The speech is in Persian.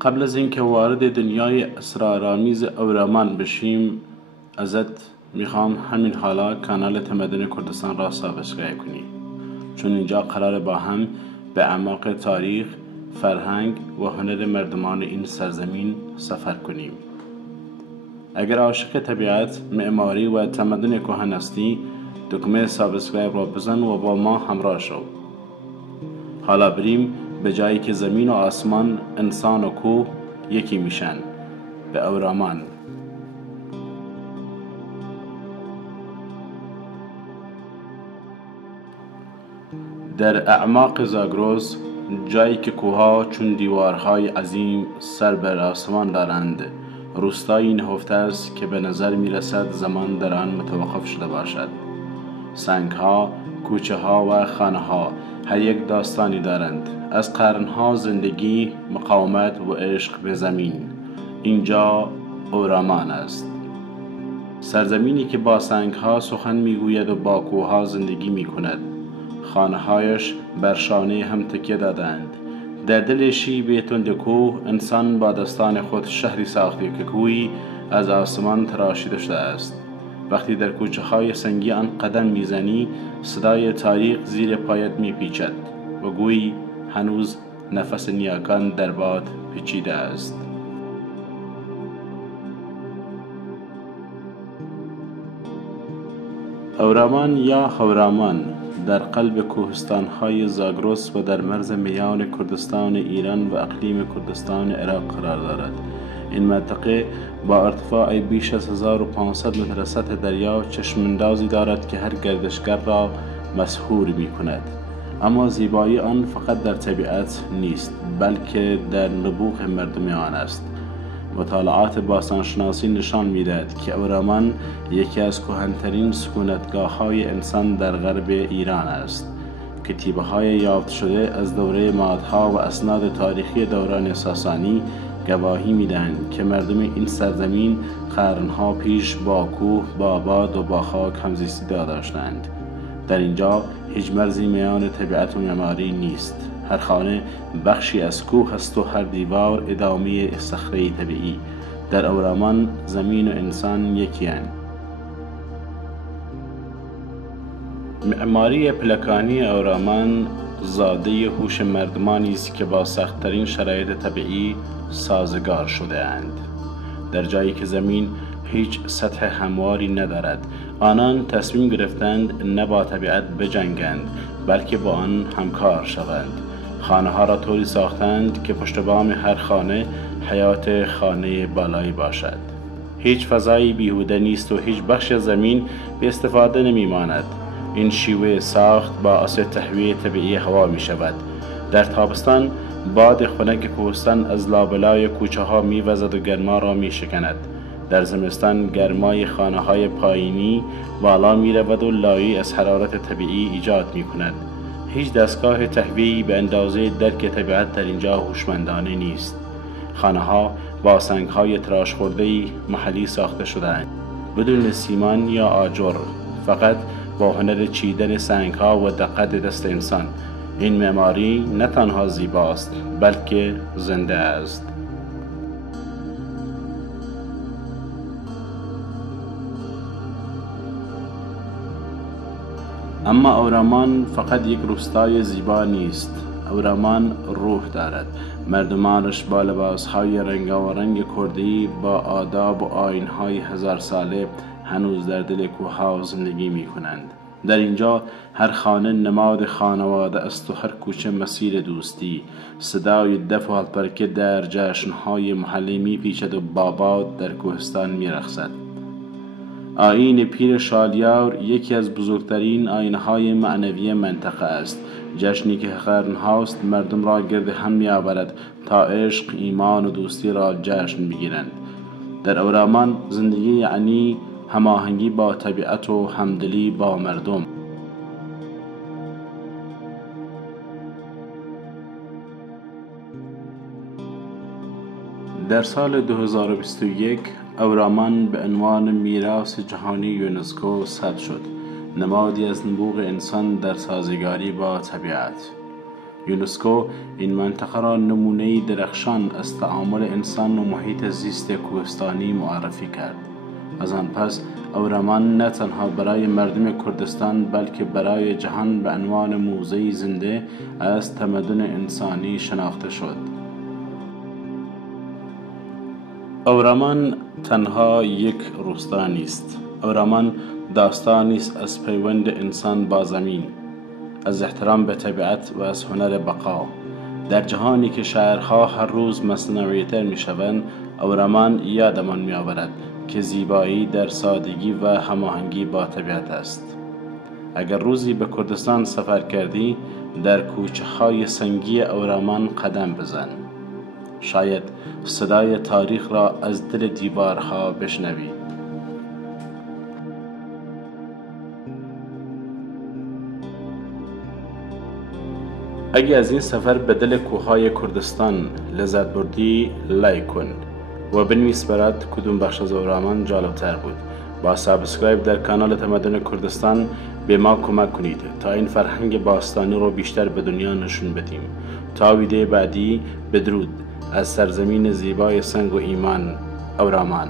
قبل از اینکه وارد دنیای اسرارآمیز اهورامن بشیم، ازت میخوام همین حالا کانال تمدن کردستان را سابسکرایب کنی، چون اینجا قراره با هم به اعماق تاریخ، فرهنگ و هنر مردمان این سرزمین سفر کنیم. اگر عاشق طبیعت، معماری و تمدن کهن هستی، دکمه سابسکرایب را بزن و با ما همراه شو. حالا بریم به جایی که زمین و آسمان، انسان و کوه یکی میشن، به اهورامن. در اعماق زاگرس، جایی که کوهها چون دیوارهای عظیم سر بر آسمان دارند، روستایی نهفته است که به نظر میرسد زمان در آن متوقف شده باشد. سنگها، کوچه ها و خانه ها هر یک داستانی دارند، از قرنها زندگی، مقاومت و عشق به زمین. اینجا اهورامن است، سرزمینی که با سنگها سخن میگوید و با کوهها زندگی میکند. خانه هایش بر شانه هم تکیه دادند. در دل شیب تند کوه انسان با دستان خود شهری ساخته که گویی از آسمان تراشیده شده است. وقتی در کوچه های سنگی آن قدم میزنی، صدای تاریخ زیر پایت میپیچد و گویی هنوز نفس نیاکان در باد پیچیده است. اهورامن یا هورامن در قلب کوهستان‌های زاگرس و در مرز میان کردستان ایران و اقلیم کردستان عراق قرار دارد. این منطقه با ارتفاع بیش از 1500 متر سطح دریا چشماندازی دارد که هر گردشگر را مسحور می‌کند. اما زیبایی آن فقط در طبیعت نیست، بلکه در نبوغ مردم آن است. مطالعات باستانشناسی نشان می‌دهد که اهورامن یکی از کهن‌ترین سکونتگاه‌های انسان در غرب ایران است. کتیبه‌های یافت شده از دوره مادها و اسناد تاریخی دوران ساسانی گواهی می‌دهند که مردم این سرزمین قرن‌ها پیش با کوه، با باد و با خاک همزیستی داشتند. در اینجا هیچ مرزی میان طبیعت و معماری نیست. هر خانه بخشی از کوه است و هر دیوار ادامه صخره طبیعی. در اهورامن زمین و انسان یکی اند. معماری پلکانی اهورامن زاده هوش مردمانی است که با سخت‌ترین شرایط طبیعی سازگار شده اند. در جایی که زمین هیچ سطح همواری ندارد، آنان تصمیم گرفتند نه با طبیعت بجنگند، بلکه با آن همکار شوند. خانه ها را طوری ساختند که پشت بام هر خانه حیات خانه بالایی باشد. هیچ فضایی بیهوده نیست و هیچ بخش از زمین به استفاده نمی ماند. این شیوه ساخت باعث تهویه طبیعی هوا می شود. در تابستان باد خنک کوهستان از لابلای کوچه ها می وزد و گرما را می شکند. در زمستان گرمای خانه های پایینی بالا می رود و لایه‌ای از حرارت طبیعی ایجاد می کند. هیچ دستگاه تهویه‌ای به اندازه درک طبیعت در اینجا هوشمندانه نیست. خانه ها با سنگ های تراش خورده‌ای محلی ساخته شده‌اند، بدون سیمان یا آجر، فقط با هنر چیدن سنگ ها و دقت دست انسان. این معماری نه تنها زیباست، بلکه زنده است. اما اهورامن فقط یک روستای زیبا نیست. اهورامن روح دارد. مردمانش با لباسهای رنگارنگ کردی، با آداب و آیین‌های هزار ساله هنوز در دل کوه‌ها زندگی می‌کنند. در اینجا هر خانه نماد خانواده است و هر کوچه مسیر دوستی. صدای دف و الپرکه در جشن‌های محلی می‌پیچد و با باد در کوهستان می‌رقصد. آیین پیر شالیار یکی از بزرگترین آیین‌های معنوی منطقه است، جشنی که قرن‌هاست مردم را گرد هم می‌آورد تا عشق، ایمان و دوستی را جشن بگیرند. در اهورامن زندگی یعنی هماهنگی با طبیعت و همدلی با مردم. در سال 2021 اهورامن به عنوان میراث جهانی یونسکو ثبت شد، نمادی از نبوغ انسان در سازگاری با طبیعت. یونسکو این منطقه را نمونه‌ای درخشان از تعامل انسان و محیط زیست کوهستانی معرفی کرد. از آن پس اورمان نه تنها برای مردم کردستان بلکه برای جهان به عنوان موزه‌ای زنده از تمدن انسانی شناخته شد. اورمان تنها یک روستا نیست. اورمان داستانی است از پیوند انسان با زمین، از احترام به طبیعت و از هنر بقا. در جهانی که شهرها هر روز مصنوعی‌تر می‌شوند، اورمان یادمان می‌آورد که زیبایی در سادگی و هماهنگی با طبیعت است. اگر روزی به کردستان سفر کردی، در کوچه‌های سنگی اورمان قدم بزن. شاید صدای تاریخ را از دل دیوارها بشنوی. اگه از این سفر به دل کوههای کردستان لذت بردی، لایک کن و بنویس برات کدوم بخش از اورمان جالبتر بود. با سابسکرایب در کانال تمدن کردستان به ما کمک کنید تا این فرهنگ باستانی رو بیشتر به دنیا نشون بدیم. تا ویدیو بعدی، بدرود از سرزمین زیبای سنگ و ایمان، اورمان.